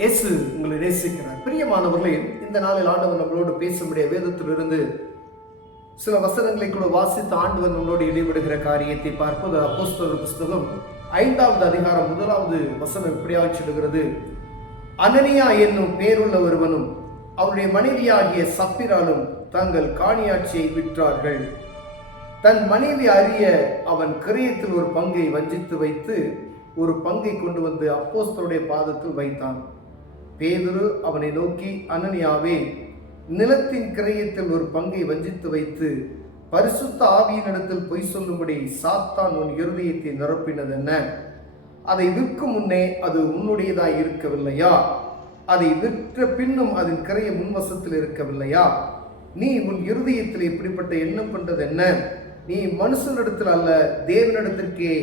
இயேசு உங்களை நேசிக்கிறார். பிரியமானவர்களே, இந்த நாளில் ஆண்டவர் நம்மளோடு பேசும்படிய வேதத்திலிருந்து சில வசனங்களை கூட வாசித்து ஆண்டவர் நம்மளோடு இடைவிடுகிற காரியத்தை பார்ப்பது அப்போஸ்தலர் புஸ்தகம் 5வது அதிகாரம் 1வது வசனம் இப்படியாக சொல்லுகிறது. அனனியா என்னும் பேருள்ள ஒருவனும் அவருடைய மனைவியாகிய சப்பிராலும் தங்கள் காணியாட்சியை விற்றார்கள். தன் மனைவி அறிய அவன் கிரயத்தில் ஒரு பங்கை வஞ்சித்து வைத்து ஒரு பங்கை கொண்டு வந்து அப்போஸ்தலருடைய பாதத்தில் வைத்தான். பேதுரு அவனை நோக்கி, அனனியாவே, நிலத்தின் கிரயத்தில் ஒரு பங்கை வஞ்சித்து வைத்து பரிசுத்த ஆவியினிடத்தில் பொய் சொல்லும்படி சாத்தான் உன் இருதயத்தை நிரப்பினது என்ன? அதை விற்கும் முன்னே அது உன்னுடையதாய் இருக்கவில்லையா? அதை விற்ற பின்னும் அதன் கிரைய முன்வசத்தில் இருக்கவில்லையா? நீ உன் இருதயத்தில் இப்படிப்பட்ட எண்ணம் பண்றது என்ன? நீ மனுஷனிடத்தில் அல்ல, தேவனிடத்திற்கே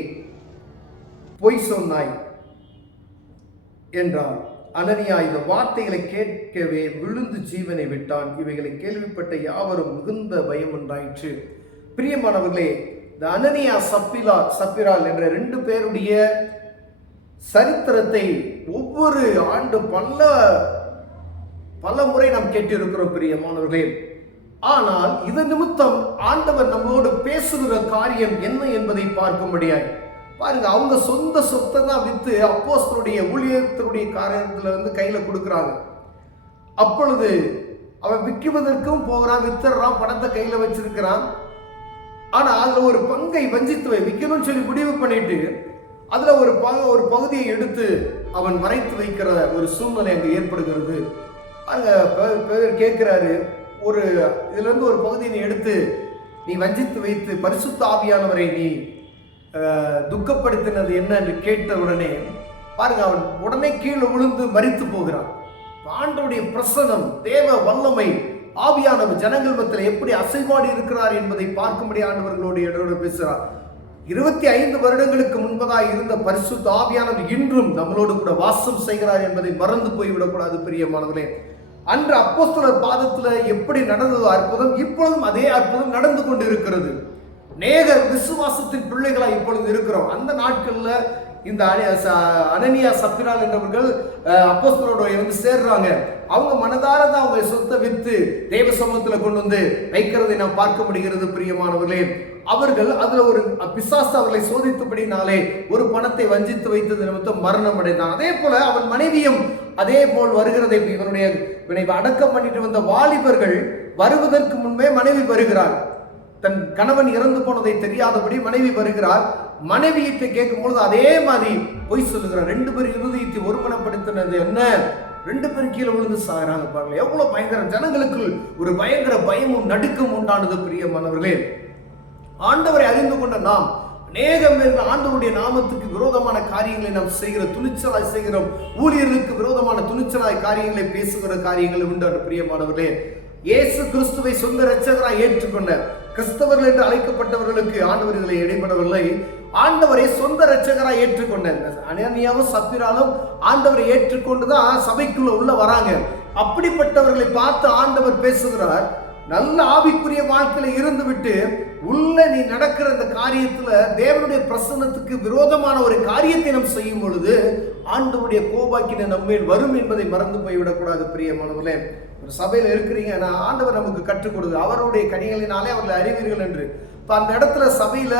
பொய் சொன்னாய் என்றார். அனனியா இந்த வார்த்தைகளை கேட்கவே விழுந்து ஜீவனை விட்டான். இவைகளை கேள்விப்பட்ட யாவரும் மிகுந்த பயம் உண்டாயிற்று. பிரியமானவர்களே, இந்த அனனியா சப்பிரால் என்ற 2 பேருடைய சரித்திரத்தை ஒவ்வொரு ஆண்டு பல முறை நாம் கேட்டிருக்கிறோம் பிரியமானவர்களே. ஆனால் இது நிமித்தம் ஆண்டவர் நம்மளோடு பேசுகிற காரியம் என்ன என்பதை பார்க்கும்படியாய் பாருங்க. அவங்க சொந்த சொத்தை தான் வித்து அப்போஸ்தலருடைய ஊழியத்தினுடைய காரியத்துல கையில கொடுக்குறாங்க. அப்பொழுது அவன் விற்குவதற்கும் போகிறான், வித்துறான், பணத்தை கையில வச்சிருக்கிறான். ஆனா அதுல ஒரு பங்கை வஞ்சித்து விற்கணும்னு சொல்லி முடிவு பண்ணிட்டு அதுல ஒரு பகுதியை எடுத்து அவன் மறைத்து வைக்கிற ஒரு சூழ்நிலை அங்கு ஏற்படுகிறது. அங்க கேட்கிறாரு, இதுல இருந்து ஒரு பகுதியை நீ எடுத்து நீ வஞ்சித்து வைத்து பரிசுத்த ஆவியானவரை நீ துக்கப்படுத்தினது என்ன என்று கேட்ட உடனே பாருங்க, அவன் உடனே கீழே விழுந்து மரித்து போகிறான். ஆண்டவருடைய பிரசன்னம், தேவ வல்லமை, ஆவியானவர் ஜனங்கள் மத்தியில் எப்படி அசைவாடி இருக்கிறார் என்பதை பார்க்கும்படி ஆண்டவர்களோடு இடரோடு பேசுகிறார். 25 வருடங்களுக்கு முன்பதாக இருந்த பரிசுத்த ஆவியானவர் இன்றும் நம்மளோடு கூட வாசம் செய்கிறார் என்பதை மறந்து போய்விடக்கூடாது பிரியமானவர்களே. அன்று அப்போஸ்தலர் பாதத்துல எப்படி நடந்ததோ அற்புதம், இப்பொழுதும் அதே அற்புதம் நடந்து கொண்டு இருக்கிறது. நேகர் விசுவாசத்தின் பிள்ளைகளாக இப்பொழுது இருக்கிறோம். அந்த நாட்கள்ல இந்த அனனியா சப்பிரால் என்றவர்கள் அப்போஸ்தலரோடு சேர்றாங்க. அவங்க மனதார தான் அவங்க சொத்தை வித்து தேவ சமூகத்துல கொண்டு வந்து வைக்கிறதை நாம் பார்க்க முடிகிறது பிரியமானவர்களே. அவர்கள் அதுல ஒரு பிசாசு அவர்களை சோதித்தபடினாலே ஒரு பணத்தை வஞ்சித்து வைத்தது நிமித்தம் மரணம் அடைந்தான். அதே போல அவன் மனைவியும் அதே போல் வருகிறதை இவனை அடக்கம் பண்ணிட்டு வந்த வாலிபர்கள் வருவதற்கு முன்பே மனைவி வருகிறார். தன் கணவன் இறந்து போனதை தெரியாதபடி மனைவி வருகிறார். மனைவியிட்ட கேட்கும் பொழுது அதே மாதிரி பொய் சொல்லுகிறார். 2 பேர் இருதயத்தை ஒருமனப்படுத்தினது என்ன? 2 பேரும் கீழே விழுந்து சாகிறாங்க. பாருங்க, எவ்வளவு பயங்கரம்! ஜனங்களுக்கு ஒரு பயங்கர பயமும் நடுக்கம் உண்டானது பிரியமானவர்களே. ஆண்டவரை அறிந்து கொண்ட நாம் அநேகம் பேர்கள் ஆண்டவருடைய நாமத்துக்கு விரோதமான காரியங்களை நாம் துணிச்சலாய் செய்கிறோம். ஊழியர்களுக்கு விரோதமான துணிச்சலாய் காரியங்களை பேசுகிற காரியங்கள் உண்டு பிரியமானவர்களே. இயேசு கிறிஸ்துவை சொந்த இரட்சகராய் ஏற்றுக்கொண்ட கிறிஸ்தவர்கள் என்று அழைக்கப்பட்டவர்களுக்கு ஆண்டவர் இதில் இடைபடவில்லை. ஆண்டவரை சொந்த இரட்சகராய் ஏற்றுக்கொண்ட அனனியாவும் சப்பிராலும் ஆண்டவரை ஏற்றுக்கொண்டுதான் சபைக்குள்ள உள்ள வராங்க. அப்படிப்பட்டவர்களை பார்த்து ஆண்டவர் பேசுகிறார். நல்ல ஆவிக்குரிய வாழ்க்கையில இருந்து விட்டு உள்ள நீ நடக்கிற இந்த காரியத்துல தேவனுடைய பிரசன்னத்துக்கு விரோதமான ஒரு காரியத்தை நாம் செய்யும் பொழுது ஆண்டவருடைய கோபாக்கின நம்மேல் வரும் என்பதை மறந்து போய்விடக்கூடாது பிரியமானவர்களே. ஒரு சபையில இருக்கிறீங்க, ஆண்டவர் நமக்கு கற்றுக் கொடுது, அவருடைய கனிகளினாலே அவர்களை அறிவீர்கள் என்று. அந்த இடத்துல சபையில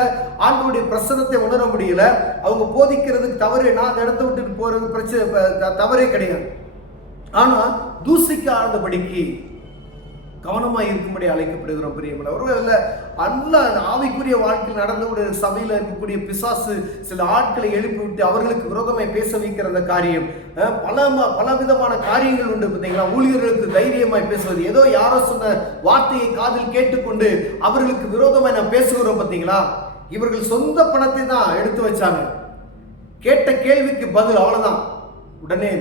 ஆண்டவருடைய பிரசன்னத்தை உணர முடியல, அவங்க போதிக்கிறதுக்கு தவறு, நான் அந்த இடத்த விட்டுட்டு போறது பிரச்சனை தவறே கிடையாது. ஆனா தூசிக்காதபடிக்கு கவனமாக இருக்கும்படி அழைக்கப்படுகிறோம் பிரியமான. ஒருவேளை அல்ல ஆவிக்குரிய வாழ்க்கையில் நடந்த சபையில் இருக்கக்கூடிய பிசாசு சில ஆட்களை எழுப்பி விட்டு அவர்களுக்கு விரோதமாய் பேச வைக்கிற அந்த காரியம், பல விதமான காரியங்கள் உண்டு பார்த்தீங்களா. ஊழியர்களுக்கு தைரியமாய் பேசுவது, ஏதோ யாரோ சொன்ன வார்த்தையை காதில் கேட்டுக்கொண்டு அவர்களுக்கு விரோதமாய் நாம் பேசுகிறோம் பார்த்தீங்களா. இவர்கள் சொந்த பணத்தை தான் எடுத்து வச்சாங்க, கேட்ட கேள்விக்கு பதில் அவ்வளவுதான், உடனே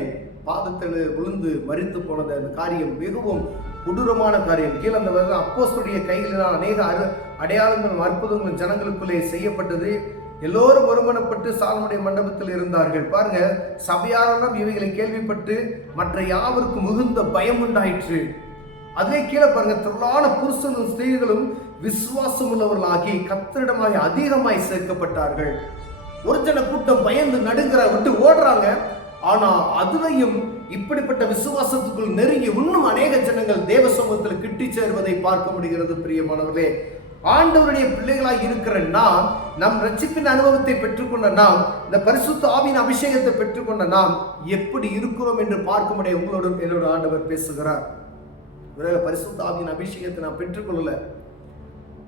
பாதத்தில் விழுந்து மரித்து போனது. அந்த காரியம் மிகவும் கொடூரமான காரியம். கீழே அந்த அப்போஸ்தலருடைய கைகளினால் அநேக அடையாளங்களும் அற்புதங்களும் ஜனங்களுக்குள்ளே செய்யப்பட்டது. எல்லோரும் ஒருமனப்பட்டு சாலமோனுடைய மண்டபத்தில் இருந்தார்கள். பாருங்க, சபையாரெல்லாம் இவைகளை கேள்விப்பட்டு மற்ற யாவருக்கும் மிகுந்த பயம் உண்டாயிற்று. அதே கீழே பாருங்க, திரளான புருஷனும் ஸ்திரீகளும் விசுவாசம் உள்ளவர்களாகி கர்த்தரிடமாய் அதிகமாய் சேர்க்கப்பட்டார்கள். ஒரு ஜன கூட்டம் பயந்து நடுங்கிற விட்டு ஓடுறாங்க. ஆனா அதுலயும் இப்படிப்பட்ட விசுவாசத்துக்குள் நெருங்கி இன்னும் அநேக ஜனங்கள் தேவ சமூகத்தில் கிட்டி சேருவதை பார்க்க முடிகிறது. பிரியமானவர்களே, ஆண்டவருடைய பிள்ளைகளாய் இருக்கிற நாம், நம் ரட்சிப்பின் அனுபவத்தை பெற்றுக்கொண்ட நாம், இந்த பரிசுத்த ஆவியின் அபிஷேகத்தை பெற்றுக்கொண்ட நாம் எப்படி இருக்கிறோம் என்று பார்க்க முடிய உங்களோட என்னோட ஆண்டவர் பேசுகிறார். பரிசுத்த ஆவியின் அபிஷேகத்தை நான் பெற்றுக்கொள்ளல,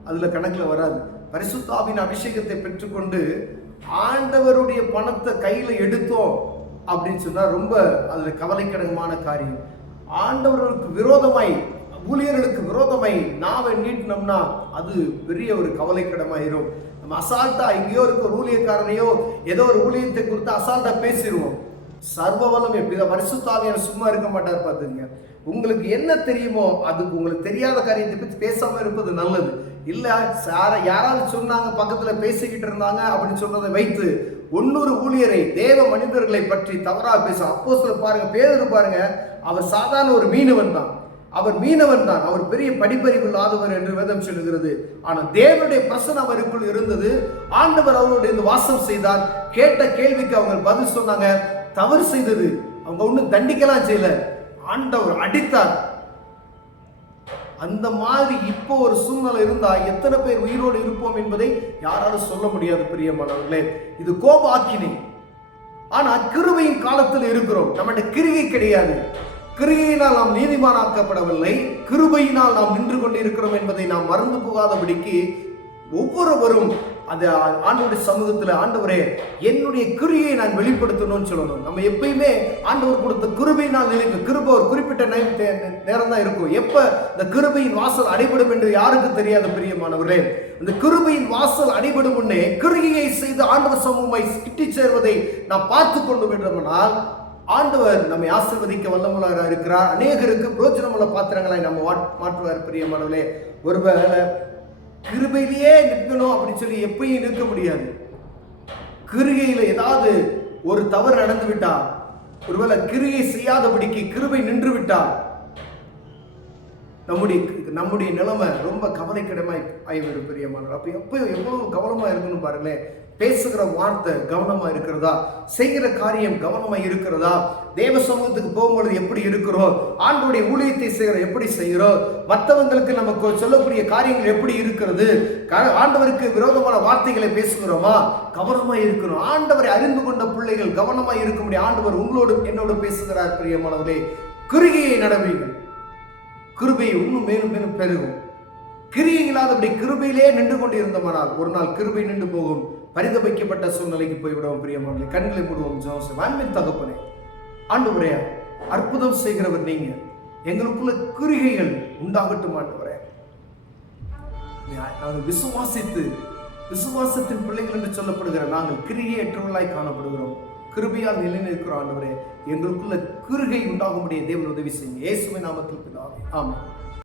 அதுல கணக்குல வராது. பரிசுத்த ஆவியின் அபிஷேகத்தை பெற்றுக்கொண்டு ஆண்டவருடைய பணத்தை கையில எடுத்தோம் அப்படின்னு சொன்னா ரொம்ப அதுல கவலைக்கிடமான காரியம். ஆண்டவர்களுக்கு விரோதமாய், ஊழியர்களுக்கு விரோதமாய் நாவை நீட்டினோம்னா அது பெரிய ஒரு கவலைக்கிடமாயிரும். நம்ம அசால்ட்டா எங்கேயோ இருக்க ஒரு ஊழியக்காரனையோ ஏதோ ஒரு ஊழியத்தை குறித்து அசால்ட்டா பேசிடுவோம். சர்வ வல்லமை பரிசுத்த ஆவியானவர் சும்மா இருக்க மாட்டார். பார்த்துங்க, உங்களுக்கு என்ன தெரியுமோ அதுக்கு உங்களுக்கு தெரியாத காரியத்தை பற்றி பேசாம இருப்பது நல்லது. இல்ல யாராவது சொன்னாங்க, பக்கத்துல பேசிக்கிட்டு இருந்தாங்க அப்படின்னு சொன்னதை வைத்து 100 ஊழியரை, தேவ மனிதர்களை பற்றி தவறாக பேச. அப்போஸ்தலர் பாருங்க, பேதுரு பாருங்க, அவர் சாதாரண ஒரு மீனவன் தான். அவர் பெரிய படிப்பறிவு இல்லாதவர் என்று வேதம் சொல்லுகிறது. ஆனால் தேவனுடைய பிரசன்னம் அவருக்குள் இருந்தது. ஆண்டவர் அவரோடு வாசம் செய்தார். கேட்ட கேள்விக்கு அவங்க பதில் சொன்னாங்க. தவறு செய்தது அவங்க ஒன்னும் தண்டிக்கலாம் செய்யல, ஆண்டவர் அடித்தார். அந்த மாதிரி இப்போ ஒரு சூழ்நிலை இருந்தா எத்தனை பேர் உயிரோடு இருப்போம் என்பதை யாராலும் சொல்ல முடியாது. பிரியமானவர்களே, இது கோப ஆக்கினை. ஆனா கிருபையின் காலத்தில் இருக்கிறோம். நம்மகிட்ட கிரியை கிடையாது. கிரியினால் நாம் நீதிமானாக்கப்படவில்லை, கிருபையினால் நாம் நின்று கொண்டு இருக்கிறோம் என்பதை நாம் மறந்து போகாதபடிக்கு ஒவ்வொருவரும் அந்த ஆண்டவருடைய சமூகத்தில், ஆண்டவரே என்னுடைய கிரியை நான் வெளிப்படுத்தணும்னு சொல்லணும். நம்ம எப்பயுமே ஆண்டவர் கொடுத்த கிருபையினால் நினைக்கும். கிருபை ஒரு குறிப்பிட்ட நேரம் தான் இருக்கும். எப்ப இந்த கிருபையின் வாசல் அடைபடும் என்று யாருக்கு தெரியாது. பிரியமானவர்களே, இந்த கிருபையின் வாசல் அடைபடும் முன்னே கிரியை செய்து ஆண்டவர் சமூகமாய் கிட்டி சேர்வதை நாம் பார்த்து கொண்டு விட்டோம்னால் ஆண்டவர் நம்மை ஆசீர்வதிக்க வல்லமுள்ளவராக இருக்கிறார். அநேகருக்கு பிரோஜனமுள்ள பாத்திரங்களை நம்ம மாற்றுவார். பிரியமானவர்களே, ஒருவேளை கிருபையிலேயே நிற்கணும் அப்படின்னு சொல்லி எப்பயும் நிற்க முடியாது. கிருகையில ஏதாவது ஒரு தவறு நடந்து விட்டா, ஒருவேளை கிருகை செய்யாதபடிக்கு கிருபை நின்று விட்டா நம்முடைய நிலைமை ரொம்ப கவலைக்கிடமாய் ஆகிவிடும். பிரியமானவர், அப்ப எவ்வளவு கவனமா இருக்கணும் பாருங்களேன். பேசுகிற வார்த்தை கவனமா இருக்கிறதா, செய்கிற காரியம் கவனமா இருக்கிறதா, தேவ சமூகத்துக்கு போகும்பொழுது எப்படி இருக்கிறோம், ஆண்டவருடைய ஊழியத்தை எப்படி செய்கிறோம், மற்றவங்களுக்கு நமக்கு சொல்லக்கூடிய காரியங்கள் எப்படி இருக்கிறது, ஆண்டவருக்கு விரோதமான வார்த்தைகளை பேசுகிறோமா, கவனமா இருக்கிறோம். ஆண்டவரை அறிந்து கொண்ட பிள்ளைகள் கவனமா இருக்க முடியும். ஆண்டவர் உங்களோடு என்னோடு பேசுகிறார். பிரியமானவர்களே, கிருகையை நடவீர்கள், கிருபை இன்னும் மேலும் மேலும் பெருகும். கிரியை இல்லாதபடி கிருபையிலே நின்று கொண்டு இருந்தோமானால் ஒரு நாள் கிருபை நின்று போகும். பரிதபிக்கப்பட்ட சூழ்நிலைக்கு போய்விடுவோம். பிரியமானவர்களே, கண்களை மூடுவோம். ஜெபம். அன்பின் தகப்பனே, ஆண்டவரே, அற்புதம் செய்கிறவர் நீங்க. எங்களுக்குள்ள கிரிகைகள் உண்டாகட்டும் ஆண்டவரே. நாங்கள் விசுவாசத்தின் பிள்ளைகள் என்று சொல்லப்படுகிற நாங்கள் கிரிகையற்றவர்களாய் காணப்படுகிறோம். கிருபையால் நிலைநிற்கிறோம் ஆண்டவரே. எங்களுக்குள்ள கிருகை உண்டாகும்படிய தேவன் உதவி செய்யுங்க. இயேசுவின் நாமத்தில் பிதாவே, ஆமென்.